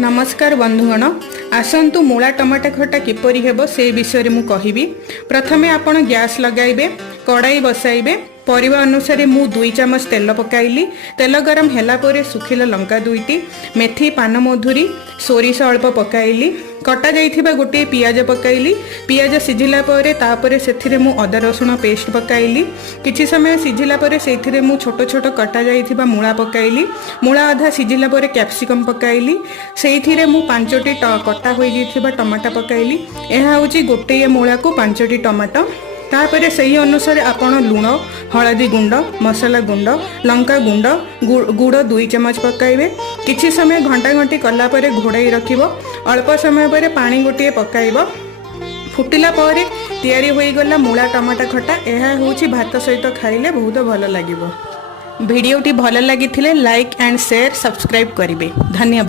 नमस्कार बंधुगण आसतु मूला टमाटा खटा किपरि हेबो से विषय मु कहिबी। प्रथमे आपण गैस लगाइबे, कड़ाई बसाइबे। परिवा अनुसार मु 2 चमच तेल पकाइली। तेल गरम ହେଲା ପରେ सुखिला लंका 2टी, मेथी पानमधुरी सोरिष अल्प पकाइली। कटा जाइथिबा गोटे पियाज पकाइली। पियाज सिझिला परे तापरे सेथिरे मु अदा रसुण पेस्ट पकाइली। किछि समय सिझिला परे सेथिरे मु छोट छोट कटा जाइथिबा मूला पकाइली। मूला आधा सिझिला परे कैप्सिकम पकाइली। सेथिरे मु 5टी कटा होई जाइथिबा टमाटा पकाइली। एहा होची गोटे मूला को 5टी टमाटो। तापरे सही अनुसार आपण लुण, हलदी गुंड, मसाला गुंड, लंका गुंड, गुड़ 2 चमच पकाइबे। किछि समय घंटा घंटी कला परे घोड़ाई रखिबो। अल्प समय परे पानी गोटे पकाइबो। फुटिला परे तैयारी होई गला मूला टमाटा खटा। एहा होची भात सहित खाइले बहुत भल लागिबो। वीडियोटी भल लागिथिले लाइक एंड शेयर सब्सक्राइब करिवे। धन्यवाद।